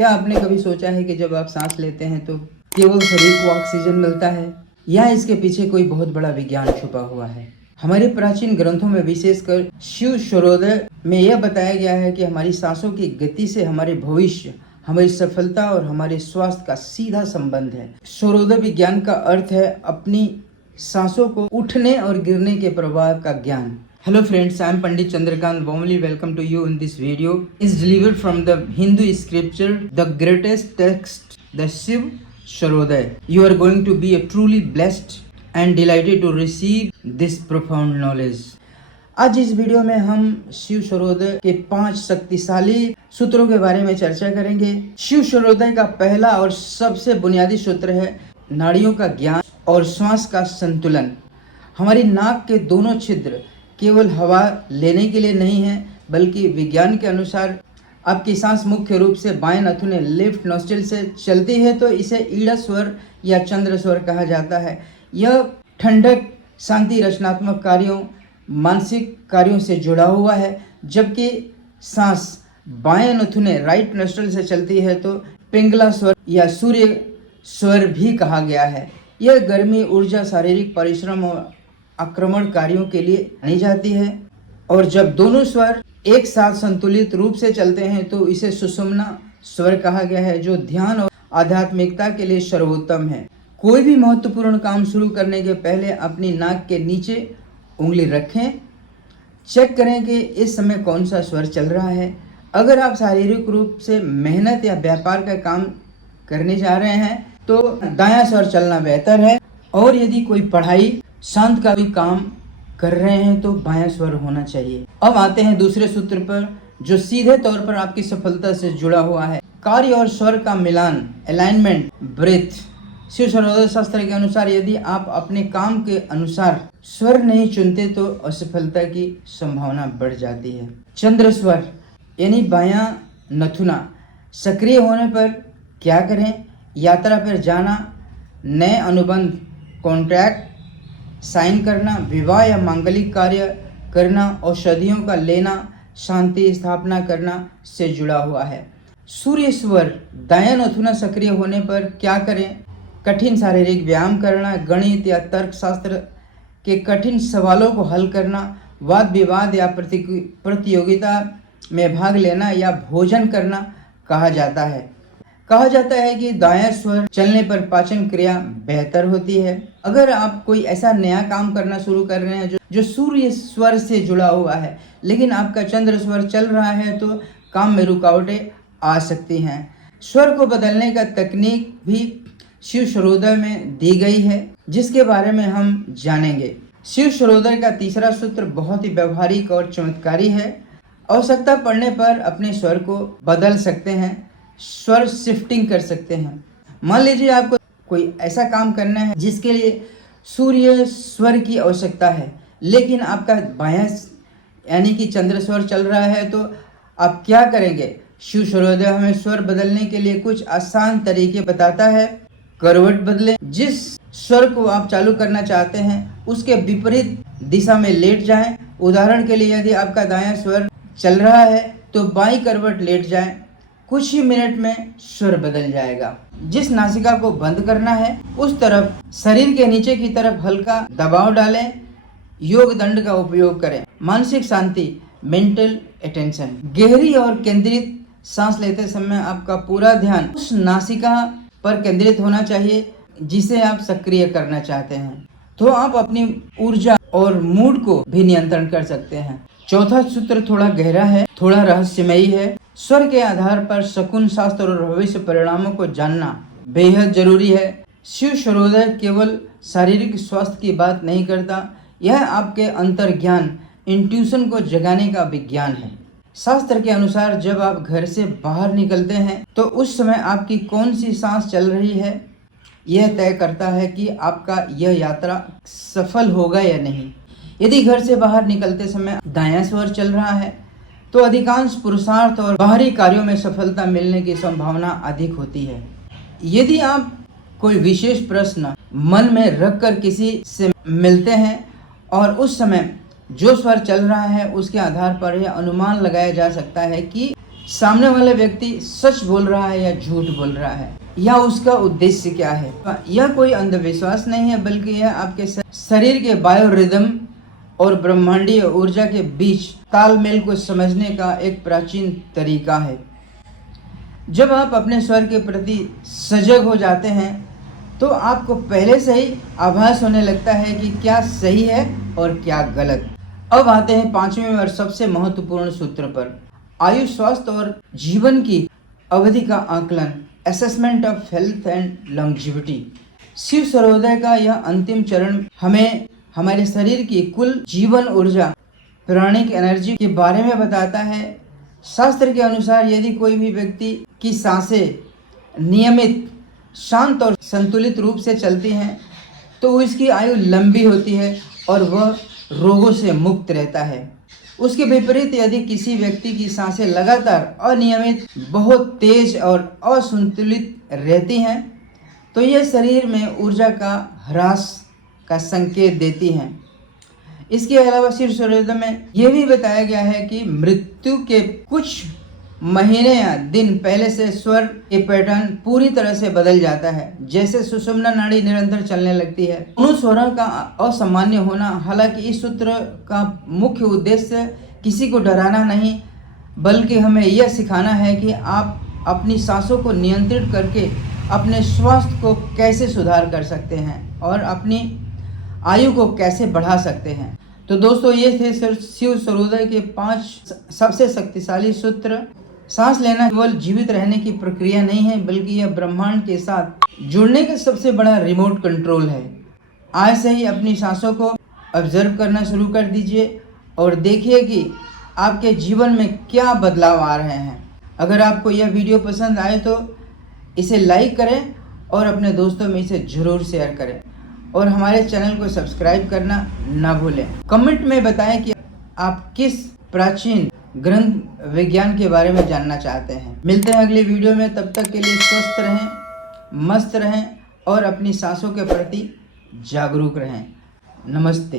क्या आपने कभी सोचा है कि जब आप सांस लेते हैं तो केवल शरीर को ऑक्सीजन मिलता है, या इसके पीछे कोई बहुत बड़ा विज्ञान छुपा हुआ है। हमारे प्राचीन ग्रंथों में, विशेषकर शिव शरोदय में यह बताया गया है कि हमारी सांसों की गति से हमारे भविष्य, हमारी सफलता और हमारे स्वास्थ्य का सीधा संबंध है। शरोदय विज्ञान का अर्थ है अपनी सांसों को उठने और गिरने के प्रभाव का ज्ञान। Hello friends, I am Pandit Chandrakant. Warmly welcome to you in this video. Is delivered from the Hindu scripture, the greatest text, the Shiv Sharodaya. You are going to be a truly blessed and delighted to receive this profound knowledge. आज इस video में हम शिव शरोदय के 5 शक्तिशाली सूत्रों के बारे में चर्चा करेंगे। शिव शरोदय का पहला और सबसे बुनियादी सूत्र है नाड़ियों का ज्ञान और श्वास का संतुलन। हमारी नाक के दोनों छिद्र केवल हवा लेने के लिए नहीं है, बल्कि विज्ञान के अनुसार आपकी सांस मुख्य रूप से बाएं नथुने लेफ्ट नोस्ट्रिल से चलती है, तो इसे ईड़ा स्वर या चंद्र स्वर कहा जाता है। यह ठंडक, शांति, रचनात्मक कार्यों, मानसिक कार्यों से जुड़ा हुआ है। जबकि सांस बाएं नथुने राइट नोस्ट्रिल से चलती है तो पिंगला स्वर या सूर्य स्वर भी कहा गया है। यह गर्मी, ऊर्जा, शारीरिक परिश्रम और आक्रमण कार्यों के लिए मानी जाती है। और जब दोनों स्वर एक साथ संतुलित रूप से चलते हैं तो इसे सुषुम्ना स्वर कहा गया है, जो ध्यान और आध्यात्मिकता के लिए सर्वोत्तम है। कोई भी महत्वपूर्ण काम शुरू करने के पहले अपनी नाक के नीचे उंगली रखें, चेक करें कि इस समय कौन सा स्वर चल रहा है। अगर आप शारीरिक रूप से मेहनत या व्यापार का काम करने जा रहे हैं तो दायां स्वर चलना बेहतर है, और यदि कोई पढ़ाई, शांत का भी काम कर रहे हैं तो बायां स्वर होना चाहिए। अब आते हैं दूसरे सूत्र पर, जो सीधे तौर पर आपकी सफलता से जुड़ा हुआ है। कार्य और स्वर का मिलान, अलाइनमेंट, ब्रेथ। शिव शरोदय शास्त्र के अनुसार यदि आप अपने काम के अनुसार स्वर नहीं चुनते तो असफलता की संभावना बढ़ जाती है। चंद्र स्वर यानी बायां नथुना सक्रिय होने पर क्या करें? यात्रा पर जाना, नए अनुबंध, कॉन्ट्रैक्ट साइन करना, विवाह या मांगलिक कार्य करना, औषधियों का लेना, शांति स्थापना करना से जुड़ा हुआ है। सूर्य स्वर दायां नथुना सक्रिय होने पर क्या करें? कठिन शारीरिक व्यायाम करना, गणित या तर्कशास्त्र के कठिन सवालों को हल करना, वाद विवाद या प्रतियोगिता में भाग लेना या भोजन करना कहा जाता है। कहा जाता है कि दायां स्वर चलने पर पाचन क्रिया बेहतर होती है। अगर आप कोई ऐसा नया काम करना शुरू कर रहे हैं जो सूर्य स्वर से जुड़ा हुआ है, लेकिन आपका चंद्र स्वर चल रहा है, तो काम में रुकावटें आ सकती हैं। स्वर को बदलने का तकनीक भी शिव शरोदय में दी गई है, जिसके बारे में हम जानेंगे। शिव शरोदय का तीसरा सूत्र बहुत ही व्यवहारिक और चमत्कारी है। आवश्यकता पड़ने पर अपने स्वर को बदल सकते हैं, स्वर शिफ्टिंग कर सकते हैं। मान लीजिए आपको कोई ऐसा काम करना है जिसके लिए सूर्य स्वर की आवश्यकता है, लेकिन आपका बायां यानी कि चंद्र स्वर चल रहा है, तो आप क्या करेंगे? शिव शरोदय हमें स्वर बदलने के लिए कुछ आसान तरीके बताता है। करवट बदलें, जिस स्वर को आप चालू करना चाहते हैं उसके विपरीत दिशा में लेट जाएं। उदाहरण के लिए यदि आपका दायां स्वर चल रहा है तो बाईं करवट लेट जाएं। कुछ ही मिनट में स्वर बदल जाएगा। जिस नासिका को बंद करना है उस तरफ शरीर के नीचे की तरफ हल्का दबाव डालें। योग दंड का उपयोग करें। मानसिक शांति, मेंटल अटेंशन। गहरी और केंद्रित सांस लेते समय आपका पूरा ध्यान उस नासिका पर केंद्रित होना चाहिए जिसे आप सक्रिय करना चाहते हैं, तो आप अपनी ऊर्जा और मूड को भी नियंत्रण कर सकते हैं। चौथा सूत्र थोड़ा गहरा है, थोड़ा रहस्यमयी है। स्वर के आधार पर शकुन शास्त्र और भविष्य परिणामों को जानना बेहद जरूरी है। शिव शरोदय केवल शारीरिक स्वास्थ्य की बात नहीं करता, यह आपके अंतर्ज्ञान, इंट्यूशन को जगाने का विज्ञान है। शास्त्र के अनुसार जब आप घर से बाहर निकलते हैं तो उस समय आपकी कौन सी सांस चल रही है, यह तय करता है कि आपका यह यात्रा सफल होगा या नहीं। यदि घर से बाहर निकलते समय दायां स्वर चल रहा है तो अधिकांश पुरुषार्थ और बाहरी कार्यों में सफलता मिलने की संभावना अधिक होती है। यदि आप कोई विशेष प्रश्न मन में रखकर किसी से मिलते हैं और उस समय जो स्वर चल रहा है उसके आधार पर यह अनुमान लगाया जा सकता है कि सामने वाला व्यक्ति सच बोल रहा है या झूठ बोल रहा है, या उसका उद्देश्य क्या है। यह कोई अंधविश्वास नहीं है, बल्कि यह आपके शरीर के बायोरिदम और ब्रह्मांडीय ऊर्जा के बीच तालमेल को समझने का एक प्राचीन तरीका है। जब आप अपने स्वर के प्रति सजग हो जाते हैं तो आपको पहले से ही आभास होने लगता है कि क्या सही है और क्या गलत। अब आते हैं पांचवें और सबसे महत्वपूर्ण सूत्र पर, आयु, स्वास्थ्य और जीवन की अवधि का आकलन, assessment of health and longevity. Shiv Sarvodaya का यह अंतिम चरण हमें हमारे शरीर की कुल जीवन ऊर्जा, प्राणिक एनर्जी के बारे में बताता है। शास्त्र के अनुसार यदि कोई भी व्यक्ति की सांसें नियमित, शांत और संतुलित रूप से चलती हैं तो उसकी आयु लंबी होती है और वह रोगों से मुक्त रहता है। उसके विपरीत यदि किसी व्यक्ति की सांसें लगातार अनियमित, बहुत तेज और असंतुलित रहती हैं तो यह शरीर में ऊर्जा का ह्रास का संकेत देती हैं। इसके अलावा शिव सर्वोदय में यह भी बताया गया है कि मृत्यु के कुछ महीने या दिन पहले से स्वर के पैटर्न पूरी तरह से बदल जाता है। जैसे सुषुम्ना नाड़ी निरंतर चलने लगती है। दोनों स्वरों का असामान्य होना। हालांकि इस सूत्र का मुख्य उद्देश्य किसी को डराना नहीं, बल्कि हमें यह सिखाना है कि आप अपनी सांसों को नियंत्रित करके अपने स्वास्थ्य को कैसे सुधार कर सकते हैं और अपनी आयु को कैसे बढ़ा सकते हैं। तो दोस्तों, ये थे शिव सर्वोदय के 5 सबसे शक्तिशाली सूत्र। सांस लेना केवल जीवित रहने की प्रक्रिया नहीं है, बल्कि यह ब्रह्मांड के साथ जुड़ने का सबसे बड़ा रिमोट कंट्रोल है। आज से ही अपनी सांसों को ऑब्जर्व करना शुरू कर दीजिए और देखिए कि आपके जीवन में क्या बदलाव आ रहे हैं। अगर आपको यह वीडियो पसंद आए तो इसे लाइक करें और अपने दोस्तों में इसे ज़रूर शेयर करें और हमारे चैनल को सब्सक्राइब करना ना भूलें। कमेंट में बताएं कि आप किस प्राचीन ग्रंथ विज्ञान के बारे में जानना चाहते हैं। मिलते हैं अगली वीडियो में, तब तक के लिए स्वस्थ रहें, मस्त रहें और अपनी सांसों के प्रति जागरूक रहें। नमस्ते।